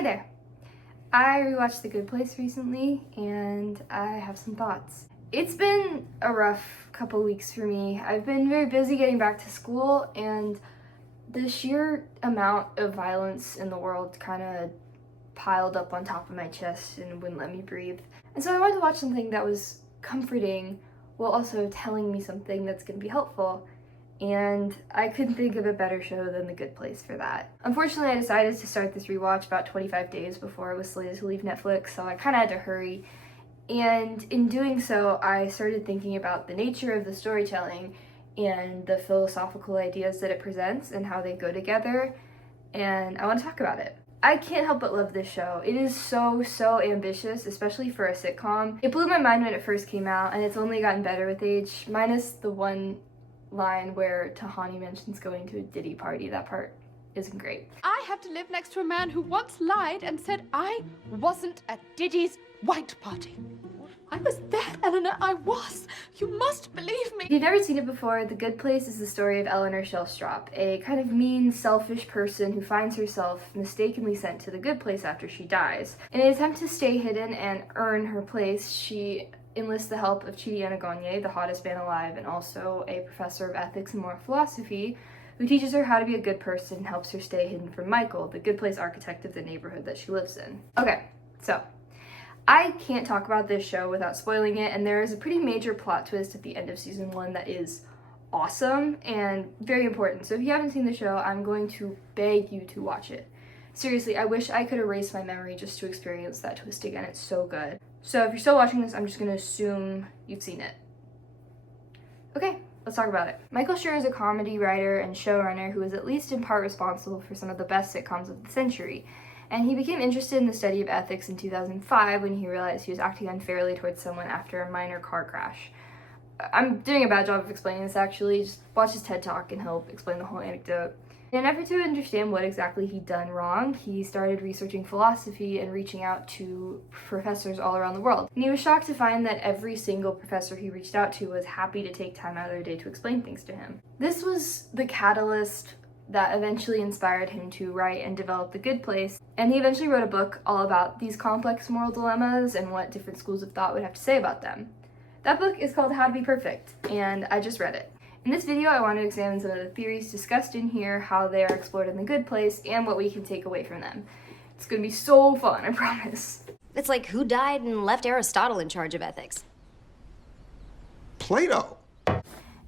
Hi there. I rewatched The Good Place recently and I have some thoughts. It's been a rough couple weeks for me. I've been very busy getting back to school and the sheer amount of violence in the world kind of piled up on top of my chest and wouldn't let me breathe. And so I wanted to watch something that was comforting while also telling me something that's going to be helpful. And I couldn't think of a better show than The Good Place for that. Unfortunately, I decided to start this rewatch about 25 days before it was slated to leave Netflix, so I kind of had to hurry. And in doing so, I started thinking about the nature of the storytelling and the philosophical ideas that it presents and how they go together, and I want to talk about it. I can't help but love this show. It is so ambitious, especially for a sitcom. It blew my mind when it first came out, and it's only gotten better with age, minus the one line where Tahani mentions going to a Diddy party. That part isn't great. I have to live next to a man who once lied and said I wasn't at Diddy's white party. I was there, Eleanor, I was. You must believe me. If you've never seen it before, The Good Place is the story of Eleanor Shellstrop, a kind of mean, selfish person who finds herself mistakenly sent to the good place after she dies. In an attempt to stay hidden and earn her place, she enlists the help of Chidi Anagonye, the hottest man alive, and also a professor of ethics and moral philosophy, who teaches her how to be a good person and helps her stay hidden from Michael, the good place architect of the neighborhood that she lives in. Okay, so I can't talk about this show without spoiling it, and there is a pretty major plot twist at the end of season 1 that is awesome and very important. So if you haven't seen the show, I'm going to beg you to watch it. Seriously, I wish I could erase my memory just to experience that twist again. It's so good. So if you're still watching this, I'm just going to assume you've seen it. Okay, let's talk about it. Michael Schur is a comedy writer and showrunner who is at least in part responsible for some of the best sitcoms of the century. And he became interested in the study of ethics in 2005 when he realized he was acting unfairly towards someone after a minor car crash. I'm doing a bad job of explaining this actually. Just watch his TED Talk and he'll explain the whole anecdote. In an effort to understand what exactly he'd done wrong, he started researching philosophy and reaching out to professors all around the world. And he was shocked to find that every single professor he reached out to was happy to take time out of their day to explain things to him. This was the catalyst that eventually inspired him to write and develop The Good Place, and he eventually wrote a book all about these complex moral dilemmas and what different schools of thought would have to say about them. That book is called How to Be Perfect, and I just read it. In this video, I want to examine some of the theories discussed in here, how they are explored in The Good Place, and what we can take away from them. It's gonna be so fun, I promise. It's like who died and left Aristotle in charge of ethics? Plato.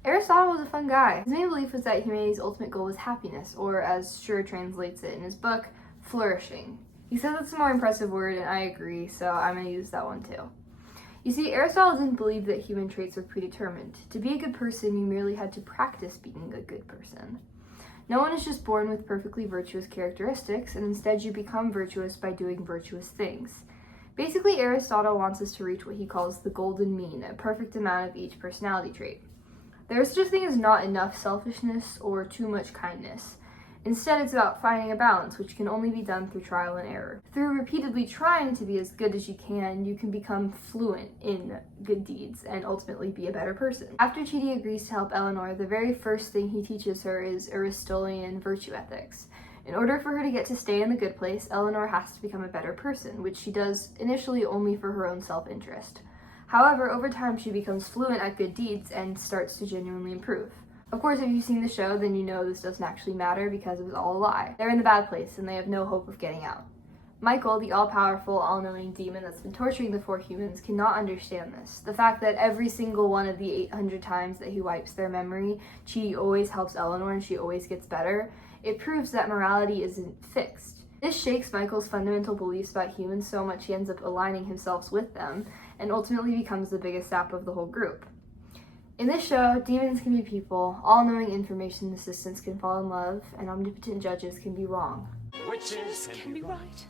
Aristotle was a fun guy. His main belief was that humanity's ultimate goal was happiness, or as Schur translates it in his book, flourishing. He says it's a more impressive word, and I agree, so I'm gonna use that one too. You see, Aristotle didn't believe that human traits were predetermined. To be a good person, you merely had to practice being a good person. No one is just born with perfectly virtuous characteristics, and instead you become virtuous by doing virtuous things. Basically, Aristotle wants us to reach what he calls the golden mean, a perfect amount of each personality trait. There is such a thing as not enough selfishness or too much kindness. Instead, it's about finding a balance, which can only be done through trial and error. Through repeatedly trying to be as good as you can become fluent in good deeds and ultimately be a better person. After Chidi agrees to help Eleanor, the very first thing he teaches her is Aristotelian virtue ethics. In order for her to get to stay in the good place, Eleanor has to become a better person, which she does initially only for her own self-interest. However, over time she becomes fluent at good deeds and starts to genuinely improve. Of course, if you've seen the show, then you know this doesn't actually matter because it was all a lie. They're in the bad place and they have no hope of getting out. Michael, the all-powerful, all-knowing demon that's been torturing the 4 humans, cannot understand this. The fact that every single one of the 800 times that he wipes their memory, Chidi always helps Eleanor and she always gets better, it proves that morality isn't fixed. This shakes Michael's fundamental beliefs about humans so much he ends up aligning himself with them and ultimately becomes the biggest sap of the whole group. In this show, demons can be people, all-knowing information assistants can fall in love, and omnipotent judges can be wrong. Witches can be right,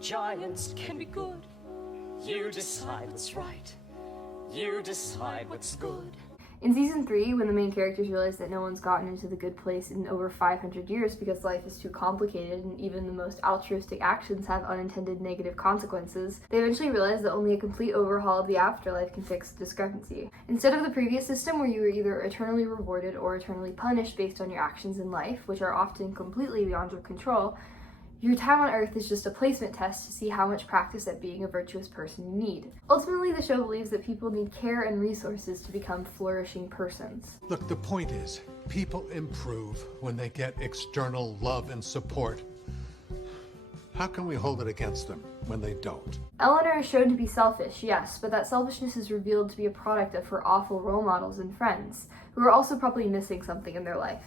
giants can be good. You decide what's right, you decide what's good. In season 3, when the main characters realize that no one's gotten into the good place in over 500 years because life is too complicated and even the most altruistic actions have unintended negative consequences, they eventually realize that only a complete overhaul of the afterlife can fix the discrepancy. Instead of the previous system where you were either eternally rewarded or eternally punished based on your actions in life, which are often completely beyond your control, Your time on Earth is just a placement test to see how much practice at being a virtuous person you need. Ultimately, the show believes that people need care and resources to become flourishing persons. Look, the point is, people improve when they get external love and support. How can we hold it against them when they don't? Eleanor is shown to be selfish, yes, but that selfishness is revealed to be a product of her awful role models and friends, who are also probably missing something in their life.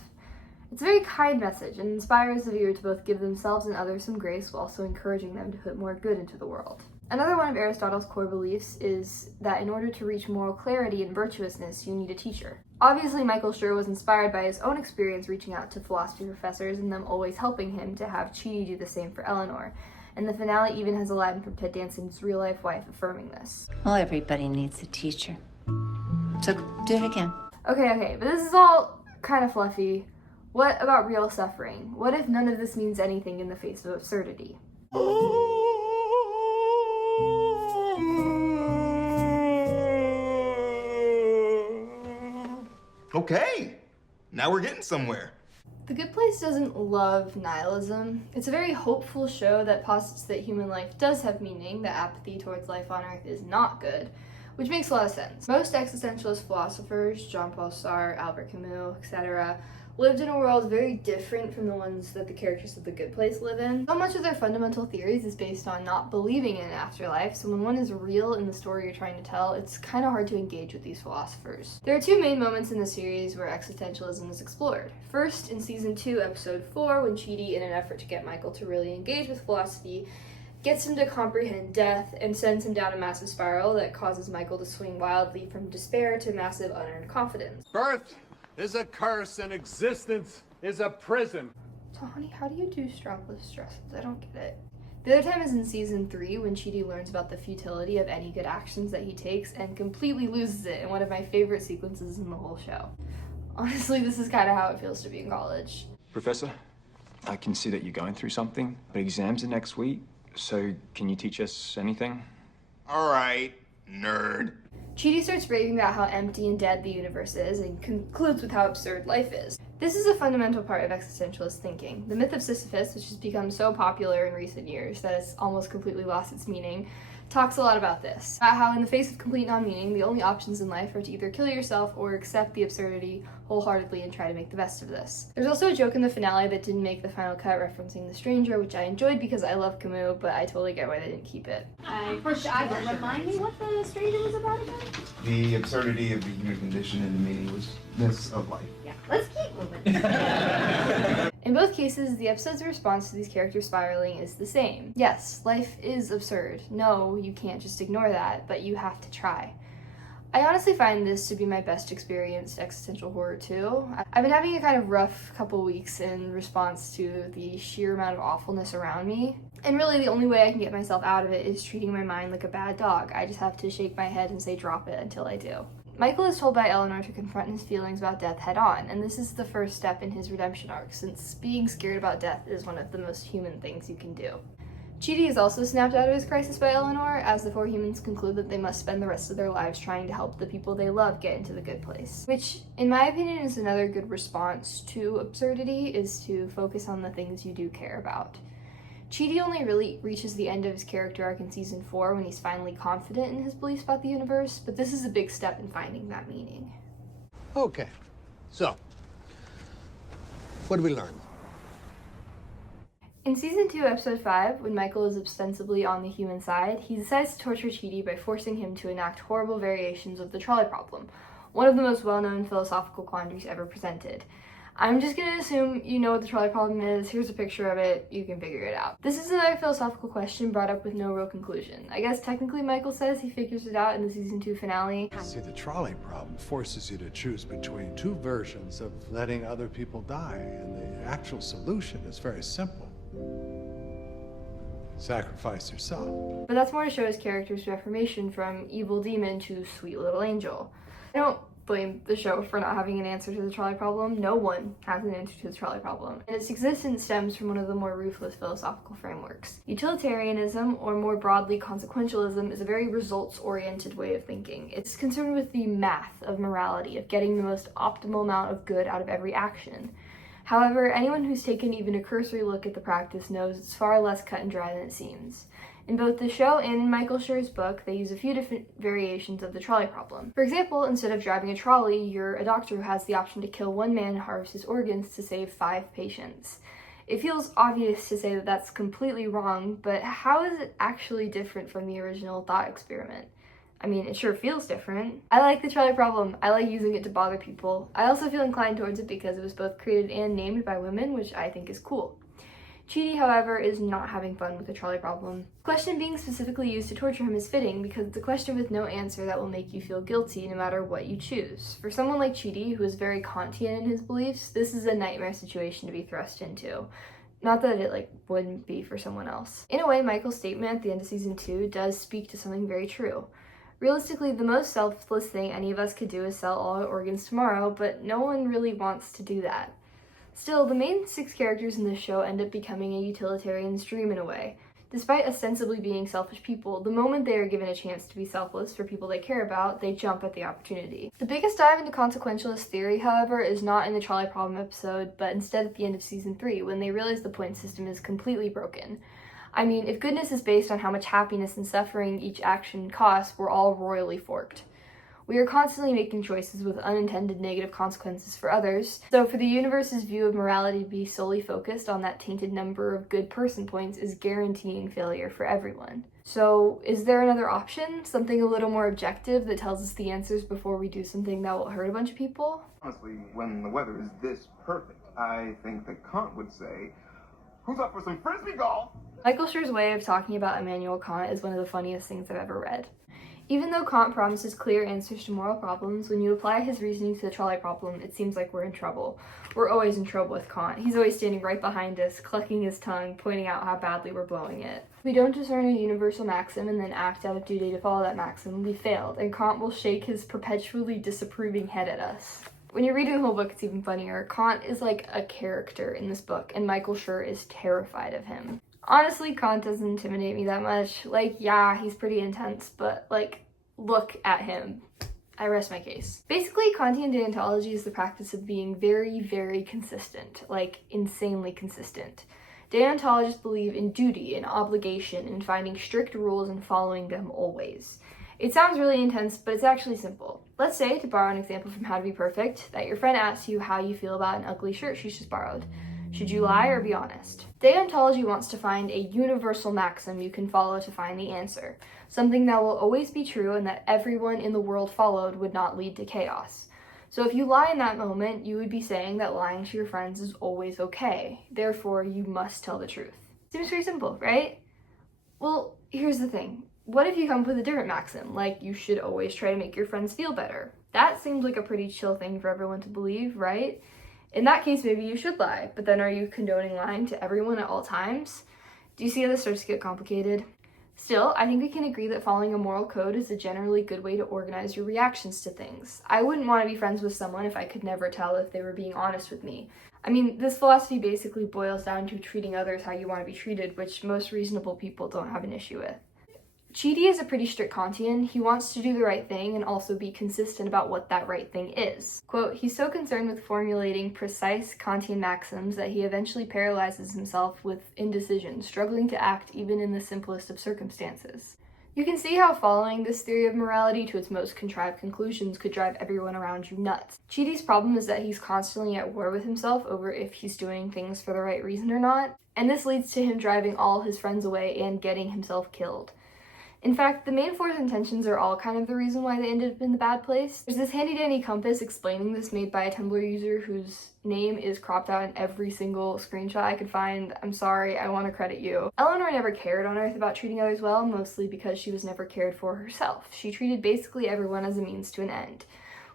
It's a very kind message and inspires the viewer to both give themselves and others some grace while also encouraging them to put more good into the world. Another one of Aristotle's core beliefs is that in order to reach moral clarity and virtuousness, you need a teacher. Obviously, Michael Schur was inspired by his own experience reaching out to philosophy professors and them always helping him to have Chidi do the same for Eleanor. And the finale even has a line from Ted Danson's real-life wife affirming this. Well, everybody needs a teacher. So do it again. Okay, but this is all kind of fluffy. What about real suffering? What if none of this means anything in the face of absurdity? Okay, now we're getting somewhere. The Good Place doesn't love nihilism. It's a very hopeful show that posits that human life does have meaning, that apathy towards life on Earth is not good, which makes a lot of sense. Most existentialist philosophers, Jean-Paul Sartre, Albert Camus, etc., lived in a world very different from the ones that the characters of The Good Place live in. So much of their fundamental theories is based on not believing in an afterlife, so when one is real in the story you're trying to tell, it's kind of hard to engage with these philosophers. There are two main moments in the series where existentialism is explored. First, in season 2, episode 4, when Chidi, in an effort to get Michael to really engage with philosophy, gets him to comprehend death and sends him down a massive spiral that causes Michael to swing wildly from despair to massive unearned confidence. Birth is a curse and existence is a prison. So honey, how do you do strapless stresses? I don't get it. The other time is in season 3 when Chidi learns about the futility of any good actions that he takes and completely loses it in one of my favorite sequences in the whole show. Honestly, this is kind of how it feels to be in college. Professor, I can see that you're going through something, but exams are next week, so can you teach us anything? All right, nerd. Chidi starts raving about how empty and dead the universe is and concludes with how absurd life is. This is a fundamental part of existentialist thinking. The myth of Sisyphus, which has become so popular in recent years that it's almost completely lost its meaning, talks a lot about this. About how in the face of complete non-meaning, the only options in life are to either kill yourself or accept the absurdity wholeheartedly and try to make the best of this. There's also a joke in the finale that didn't make the final cut referencing The Stranger, which I enjoyed because I love Camus, but I totally get why they didn't keep it. Remind me what The Stranger was about again? The absurdity of the human condition and the meaninglessness of life. Yeah, let's keep moving. In both cases, the episode's response to these characters spiraling is the same. Yes, life is absurd. No, you can't just ignore that, but you have to try. I honestly find this to be my best experienced existential horror too. I've been having a kind of rough couple weeks in response to the sheer amount of awfulness around me. And really the only way I can get myself out of it is treating my mind like a bad dog. I just have to shake my head and say drop it until I do. Michael is told by Eleanor to confront his feelings about death head on, and this is the first step in his redemption arc, since being scared about death is one of the most human things you can do. Chidi is also snapped out of his crisis by Eleanor, as the four humans conclude that they must spend the rest of their lives trying to help the people they love get into the good place. Which, in my opinion, is another good response to absurdity, is to focus on the things you do care about. Chidi only really reaches the end of his character arc in season 4 when he's finally confident in his beliefs about the universe, but this is a big step in finding that meaning. Okay, so, what did we learn? In season 2, episode 5, when Michael is ostensibly on the human side, he decides to torture Chidi by forcing him to enact horrible variations of the trolley problem, one of the most well-known philosophical quandaries ever presented. I'm just gonna assume you know what the trolley problem is. Here's a picture of it. You can figure it out. This is another philosophical question brought up with no real conclusion. I guess technically Michael says he figures it out in the season 2 finale. See, the trolley problem forces you to choose between two versions of letting other people die, and the actual solution is very simple. Sacrifice yourself. But that's more to show his character's reformation from evil demon to sweet little angel. I don't blame the show for not having an answer to the trolley problem. No one has an answer to the trolley problem. And its existence stems from one of the more ruthless philosophical frameworks. Utilitarianism, or more broadly Contractualism, is a very results-oriented way of thinking. It's concerned with the math of morality, of getting the most optimal amount of good out of every action. However, anyone who's taken even a cursory look at the practice knows it's far less cut and dry than it seems. In both the show and in Michael Schur's book, they use a few different variations of the trolley problem. For example, instead of driving a trolley, you're a doctor who has the option to kill one man and harvest his organs to save 5 patients. It feels obvious to say that that's completely wrong, but how is it actually different from the original thought experiment? I mean, it sure feels different. I like the trolley problem. I like using it to bother people. I also feel inclined towards it because it was both created and named by women, which I think is cool. Chidi, however, is not having fun with the trolley problem. The question being specifically used to torture him is fitting because it's a question with no answer that will make you feel guilty no matter what you choose. For someone like Chidi, who is very Kantian in his beliefs, this is a nightmare situation to be thrust into. Not that it, wouldn't be for someone else. In a way, Michael's statement at the end of season 2 does speak to something very true. Realistically, the most selfless thing any of us could do is sell all our organs tomorrow, but no one really wants to do that. Still, the main 6 characters in this show end up becoming a utilitarian's dream in a way. Despite ostensibly being selfish people, the moment they are given a chance to be selfless for people they care about, they jump at the opportunity. The biggest dive into consequentialist theory, however, is not in the trolley problem episode, but instead at the end of season 3, when they realize the point system is completely broken. I mean, if goodness is based on how much happiness and suffering each action costs, we're all royally forked. We are constantly making choices with unintended negative consequences for others, so for the universe's view of morality to be solely focused on that tainted number of good person points is guaranteeing failure for everyone. So, is there another option? Something a little more objective that tells us the answers before we do something that will hurt a bunch of people? Honestly, when the weather is this perfect, I think that Kant would say, "Who's up for some frisbee golf?" Michael Schur's way of talking about Immanuel Kant is one of the funniest things I've ever read. Even though Kant promises clear answers to moral problems, when you apply his reasoning to the trolley problem, it seems like we're in trouble. We're always in trouble with Kant. He's always standing right behind us, clucking his tongue, pointing out how badly we're blowing it. If we don't discern a universal maxim and then act out of duty to follow that maxim, we failed, and Kant will shake his perpetually disapproving head at us. When you're reading the whole book, it's even funnier. Kant is like a character in this book, and Michael Schur is terrified of him. Honestly, Kant doesn't intimidate me that much. Yeah, he's pretty intense, but look at him. I rest my case. Basically, Kantian Deontology is the practice of being very, very consistent, insanely consistent. Deontologists believe in duty and obligation and finding strict rules and following them always. It sounds really intense, but it's actually simple. Let's say, to borrow an example from How to Be Perfect, that your friend asks you how you feel about an ugly shirt she's just borrowed. Should you lie or be honest? Deontology wants to find a universal maxim you can follow to find the answer, something that will always be true and that everyone in the world followed would not lead to chaos. So if you lie in that moment, you would be saying that lying to your friends is always okay. Therefore, you must tell the truth. Seems pretty simple, right? Well, here's the thing. What if you come up with a different maxim, like you should always try to make your friends feel better? That seems like a pretty chill thing for everyone to believe, right? In that case, maybe you should lie, but then are you condoning lying to everyone at all times? Do you see how this starts to get complicated? Still, I think we can agree that following a moral code is a generally good way to organize your reactions to things. I wouldn't want to be friends with someone if I could never tell if they were being honest with me. I mean, this philosophy basically boils down to treating others how you want to be treated, which most reasonable people don't have an issue with. Chidi is a pretty strict Kantian. He wants to do the right thing and also be consistent about what that right thing is. Quote, he's so concerned with formulating precise Kantian maxims that he eventually paralyzes himself with indecision, struggling to act even in the simplest of circumstances. You can see how following this theory of morality to its most contrived conclusions could drive everyone around you nuts. Chidi's problem is that he's constantly at war with himself over if he's doing things for the right reason or not, and this leads to him driving all his friends away and getting himself killed. In fact, the main four's intentions are all kind of the reason why they ended up in the bad place. There's this handy-dandy compass explaining this made by a Tumblr user whose name is cropped out in every single screenshot I could find. I'm sorry, I want to credit you. Eleanor never cared on Earth about treating others well, mostly because she was never cared for herself. She treated basically everyone as a means to an end.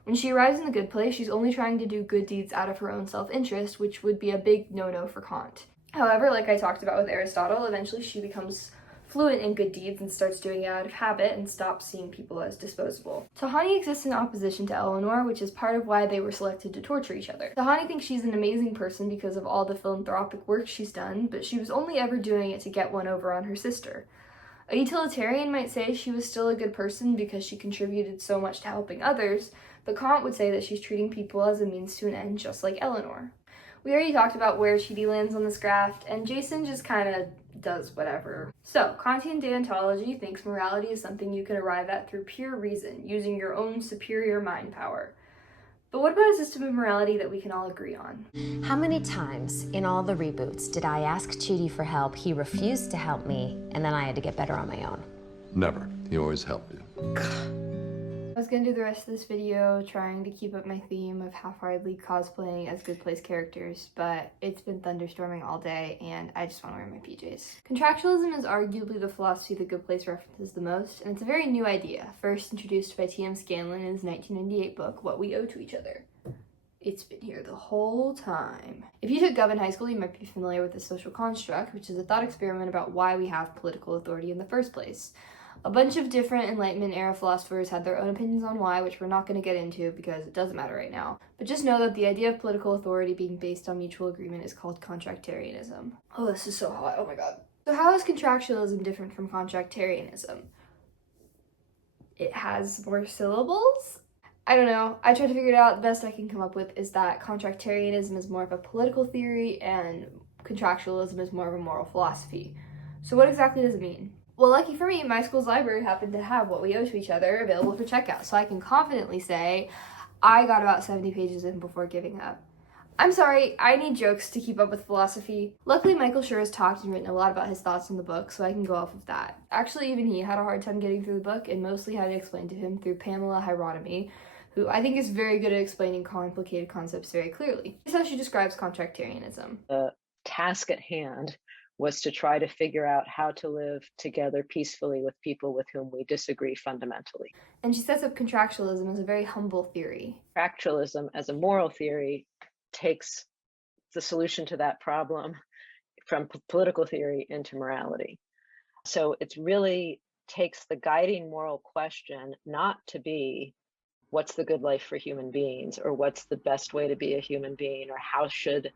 When she arrives in the good place, she's only trying to do good deeds out of her own self-interest, which would be a big no-no for Kant. However, like I talked about with Aristotle, eventually she becomes fluent in good deeds and starts doing it out of habit and stops seeing people as disposable. Tahani exists in opposition to Eleanor, which is part of why they were selected to torture each other. Tahani thinks she's an amazing person because of all the philanthropic work she's done, but she was only ever doing it to get one over on her sister. A utilitarian might say she was still a good person because she contributed so much to helping others, but Kant would say that she's treating people as a means to an end just like Eleanor. We already talked about where Chidi lands on this graph, and Jason just kind of does whatever. So, Kantian Deontology thinks morality is something you can arrive at through pure reason, using your own superior mind power. But what about a system of morality that we can all agree on? How many times in all the reboots did I ask Chidi for help, he refused to help me, and then I had to get better on my own? Never. He always helped you. I was gonna do the rest of this video trying to keep up my theme of half-heartedly cosplaying as Good Place characters, but it's been thunderstorming all day and I just want to wear my PJs. Contractualism is arguably the philosophy the Good Place references the most, and it's a very new idea, first introduced by T.M. Scanlon in his 1998 book, What We Owe to Each Other. It's been here the whole time. If you took Gov in high school, you might be familiar with the social construct, which is a thought experiment about why we have political authority in the first place. A bunch of different Enlightenment-era philosophers had their own opinions on why, which we're not going to get into because it doesn't matter right now. But just know that the idea of political authority being based on mutual agreement is called Contractarianism. Oh, this is so hot. Oh my god. So how is Contractualism different from Contractarianism? It has more syllables? I don't know. I tried to figure it out. The best I can come up with is that Contractarianism is more of a political theory and Contractualism is more of a moral philosophy. So what exactly does it mean? Well, lucky for me, my school's library happened to have What We Owe to Each Other available for checkout, so I can confidently say I got about 70 pages in before giving up. I'm sorry, I need jokes to keep up with philosophy. Luckily, Michael Schur has talked and written a lot about his thoughts in the book, so I can go off of that. Actually, even he had a hard time getting through the book and mostly had it explained to him through Pamela Hieronymi, who I think is very good at explaining complicated concepts very clearly. This is how she describes Contractarianism. The task at hand was to try to figure out how to live together peacefully with people with whom we disagree fundamentally. And she sets up Contractualism as a very humble theory. Contractualism as a moral theory takes the solution to that problem from political theory into morality. So it really takes the guiding moral question not to be what's the good life for human beings or what's the best way to be a human being or how should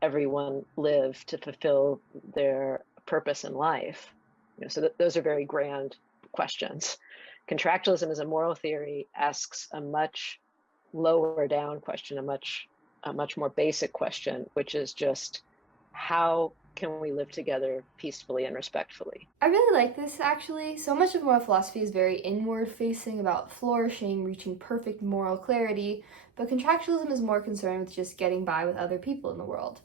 everyone live to fulfill their purpose in life. So those are very grand questions. Contractualism as a moral theory asks a much lower down question, a much more basic question, which is just how can we live together peacefully and respectfully? I really like this, actually. So much of moral philosophy is very inward-facing, about flourishing, reaching perfect moral clarity, but Contractualism is more concerned with just getting by with other people in the world.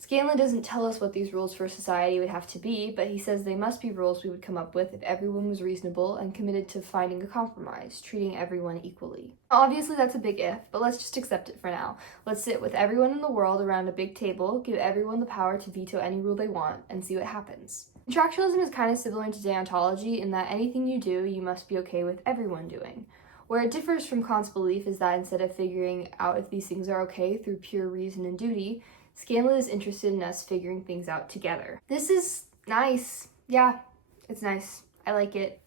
Scanlon doesn't tell us what these rules for society would have to be, but he says they must be rules we would come up with if everyone was reasonable and committed to finding a compromise, treating everyone equally. Obviously that's a big if, but let's just accept it for now. Let's sit with everyone in the world around a big table, give everyone the power to veto any rule they want, and see what happens. Contractualism is kind of similar to Deontology in that anything you do, you must be okay with everyone doing. Where it differs from Kant's belief is that instead of figuring out if these things are okay through pure reason and duty, Scanlon is interested in us figuring things out together. This is nice. Yeah, it's nice. I like it.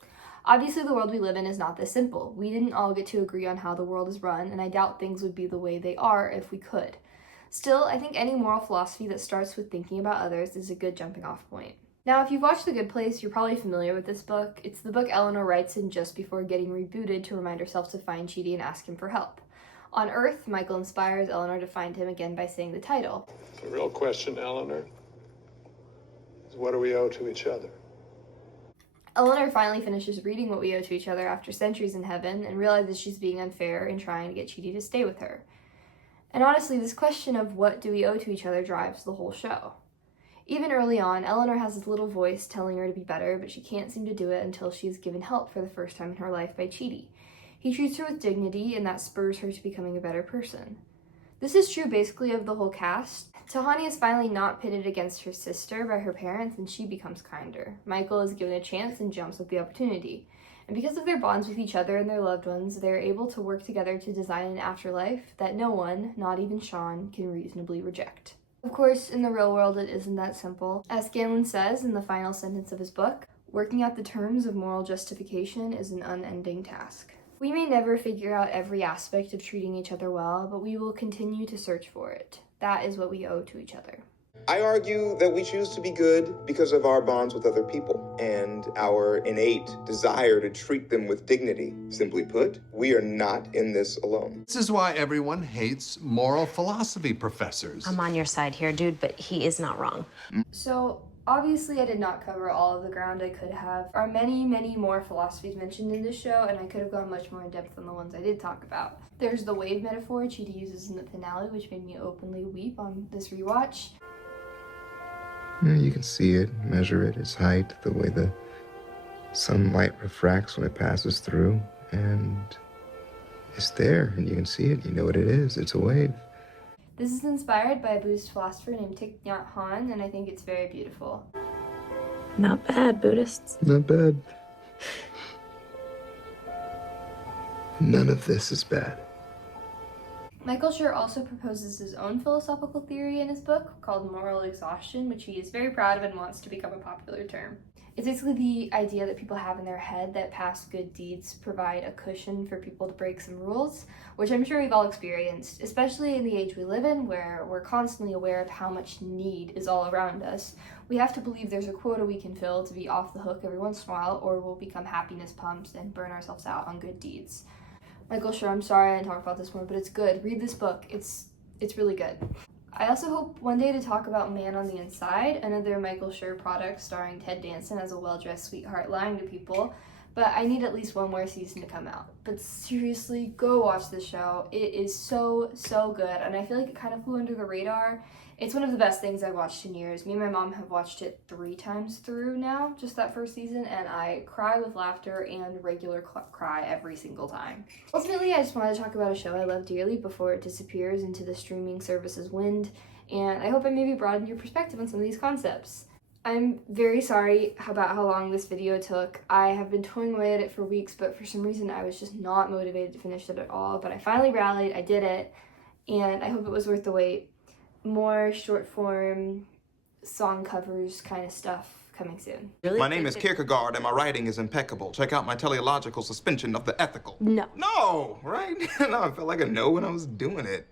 Obviously, the world we live in is not this simple. We didn't all get to agree on how the world is run, and I doubt things would be the way they are if we could. Still, I think any moral philosophy that starts with thinking about others is a good jumping off point. Now, if you've watched The Good Place, you're probably familiar with this book. It's the book Eleanor writes in just before getting rebooted to remind herself to find Chidi and ask him for help. On Earth, Michael inspires Eleanor to find him again by saying the title. The real question, Eleanor, is what do we owe to each other? Eleanor finally finishes reading What We Owe to Each Other after centuries in heaven and realizes she's being unfair in trying to get Chidi to stay with her. And honestly, this question of what do we owe to each other drives the whole show. Even early on, Eleanor has this little voice telling her to be better, but she can't seem to do it until she is given help for the first time in her life by Chidi. He treats her with dignity, and that spurs her to becoming a better person. This is true basically of the whole cast. Tahani is finally not pitted against her sister by her parents, and she becomes kinder. Michael is given a chance and jumps at the opportunity. And because of their bonds with each other and their loved ones, they are able to work together to design an afterlife that no one, not even Sean, can reasonably reject. Of course, in the real world, it isn't that simple. As Scanlon says in the final sentence of his book, working out the terms of moral justification is an unending task. We may never figure out every aspect of treating each other well, but we will continue to search for it. That is what we owe to each other. I argue that we choose to be good because of our bonds with other people and our innate desire to treat them with dignity. Simply put, we are not in this alone. This is why everyone hates moral philosophy professors. I'm on your side here, dude, but he is not wrong. So, obviously I did not cover all of the ground I could have. There are many, many more philosophies mentioned in this show, and I could have gone much more in depth on the ones I did talk about. There's the wave metaphor Chidi uses in the finale, which made me openly weep on this rewatch. Yeah, you can see it, measure it, its height, the way the sunlight refracts when it passes through, and it's there, and you can see it, you know what it is, it's a wave. This is inspired by a Buddhist philosopher named Thich Nhat Hanh, and I think it's very beautiful. Not bad, Buddhists. Not bad. None of this is bad. Michael Schur also proposes his own philosophical theory in his book called moral exhaustion, which he is very proud of and wants to become a popular term. It's basically the idea that people have in their head that past good deeds provide a cushion for people to break some rules, which I'm sure we've all experienced, especially in the age we live in, where we're constantly aware of how much need is all around us. We have to believe there's a quota we can fill to be off the hook every once in a while, or we'll become happiness pumps and burn ourselves out on good deeds. Michael Schur, I'm sorry I didn't talk about this more, but it's good. Read this book. It's really good. I also hope one day to talk about Man on the Inside, another Michael Schur product starring Ted Danson as a well-dressed sweetheart lying to people, but I need at least one more season to come out. But seriously, go watch this show. It is so, so good, and I feel like it kind of flew under the radar. It's one of the best things I've watched in years. Me and my mom have watched it 3 times through now, just that first season, and I cry with laughter and regular cry every single time. Ultimately, I just wanted to talk about a show I love dearly before it disappears into the streaming service's wind, and I hope I maybe broadened your perspective on some of these concepts. I'm very sorry about how long this video took. I have been toying away at it for weeks, but for some reason I was just not motivated to finish it at all, but I finally rallied, I did it, and I hope it was worth the wait. More short form song covers kind of stuff coming soon. Really? My name is Kierkegaard and my writing is impeccable. Check out my teleological suspension of the ethical. No. No, right? No, I felt like a no when I was doing it.